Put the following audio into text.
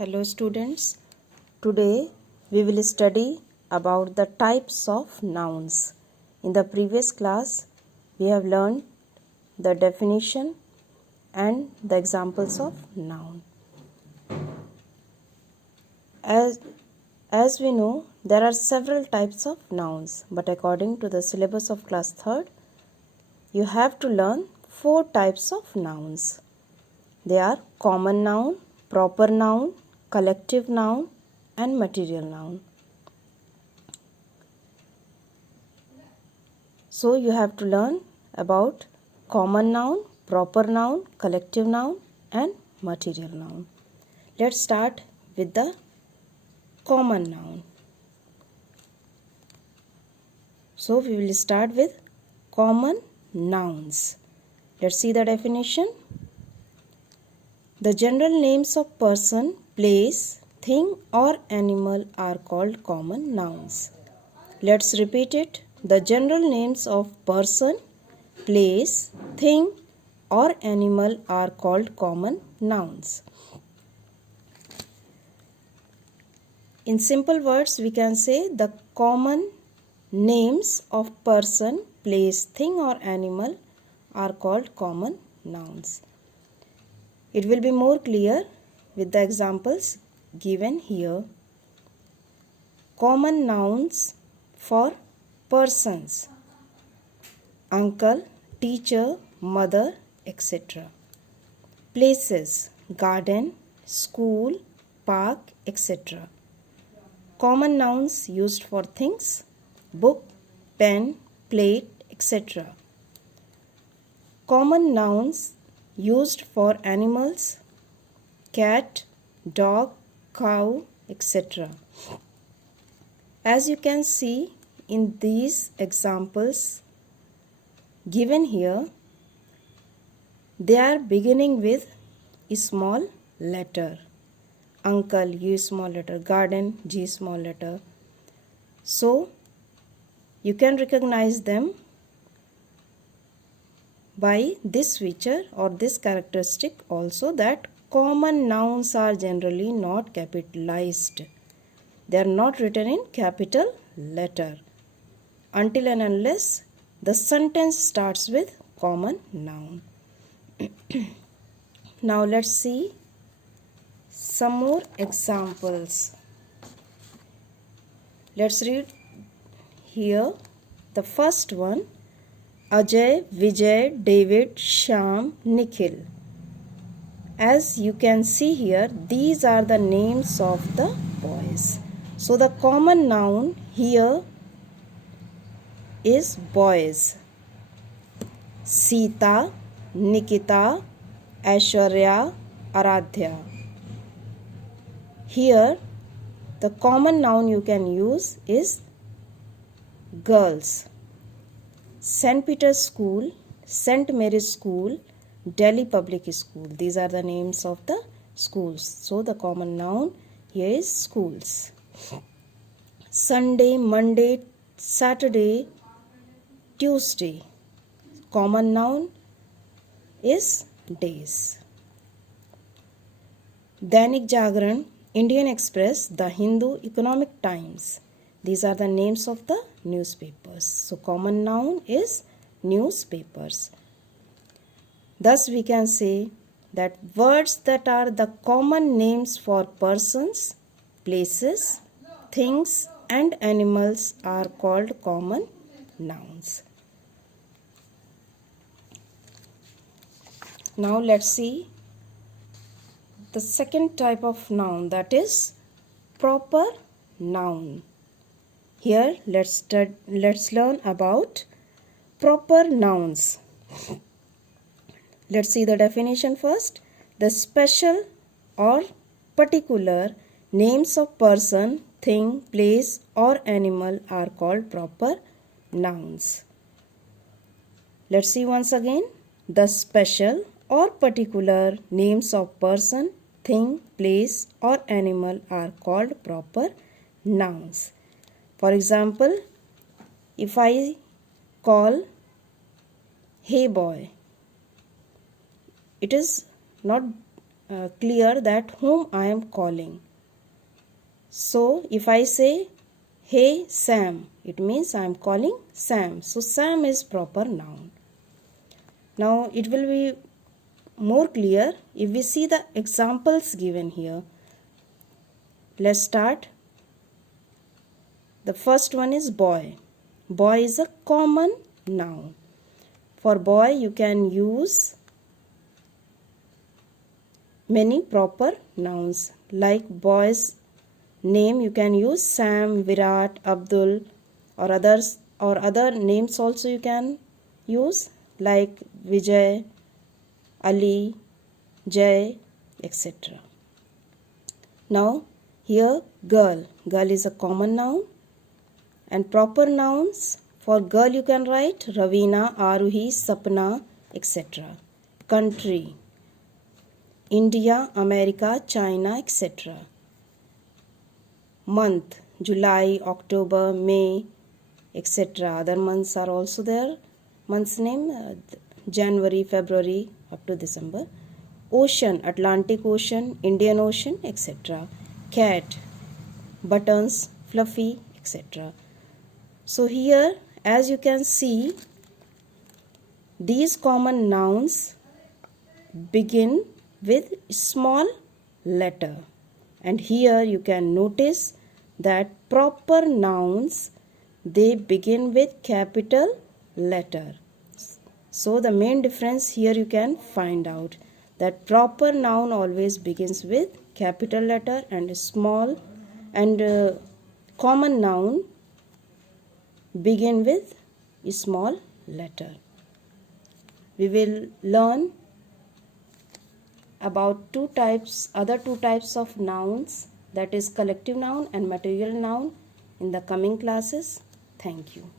Hello students, today we will study about the types of nouns. In the previous class we have learned the definition and the examples of noun. As we know, there are several types of nouns, but according to the syllabus of class 3rd, you have to learn 4 types of nouns. They are common noun, proper noun, collective noun and material noun. So you have to learn about common noun, proper noun, collective noun and material noun. Let's start with the common noun. So we will start with common nouns. Let's see the definition. The general names of person, place, thing or animal are called common nouns. Let's repeat it. The general names of person, place, thing or animal are called common nouns. In simple words, we can say the common names of person, place, thing or animal are called common nouns. It will be more clear with the examples given here. Common nouns for persons: uncle, teacher, mother, etc. Places: garden, school, park, etc. Common nouns used for things: book, pen, plate, etc. Common nouns used for animals: cat, dog, cow, etc. As you can see in these examples given here, they are beginning with a small letter. Uncle, U small letter, garden, G small letter. So you can recognize them by this feature or this characteristic also, that common nouns are generally not capitalized. They are not written in capital letter until and unless the sentence starts with common noun. Now let's see some more examples. Let's read here the first one: Ajay, Vijay, David, Shyam, Nikhil. As you can see here, these are the names of the boys. So the common noun here is boys: Sita, Nikita, Aishwarya, Aradhya. Here the common noun you can use is girls: St. Peter's School, St. Mary's School, Delhi Public School. These are the names of the schools. So the common noun here is schools. Sunday, Monday, Saturday, Tuesday. Common noun is days. Dainik Jagran, Indian Express, The Hindu, Economic Times. These are the names of the newspapers. So common noun is newspapers. Thus we can say that words that are the common names for persons, places, things and animals are called common nouns. Now let's see the second type of noun, that is proper noun. Here let's learn about proper nouns. Let's see the definition first. The special or particular names of person, thing, place or animal are called proper nouns. Let's see once again. The special or particular names of person, thing, place or animal are called proper nouns. For example, if I call hey boy, it is not clear that whom I am calling. So if I say, hey Sam, it means I am calling Sam. So Sam is proper noun. Now it will be more clear if we see the examples given here. Let's start. The first one is boy. Boy is a common noun. For boy you can use many proper nouns. Like boy's name you can use Sam, Virat, Abdul, or others, or other names also you can use like Vijay, Ali, Jay, etc. Now here girl. Girl is a common noun, and proper nouns for girl you can write Ravina, Aruhi, Sapna, etc. Country, India, America, China, etc. Month, July, October, May, etc. Other months are also there. Month's name January, February up to December. Ocean, Atlantic Ocean, Indian Ocean, etc. Cat, buttons, fluffy, etc. So here, as you can see, these common nouns begin with small letter, and here you can notice that proper nouns, they begin with capital letter. So the main difference here you can find out that proper noun always begins with capital letter, and small and common noun begin with a small letter. We will learn about other two types of nouns, that is collective noun and material noun, in the coming classes. Thank you.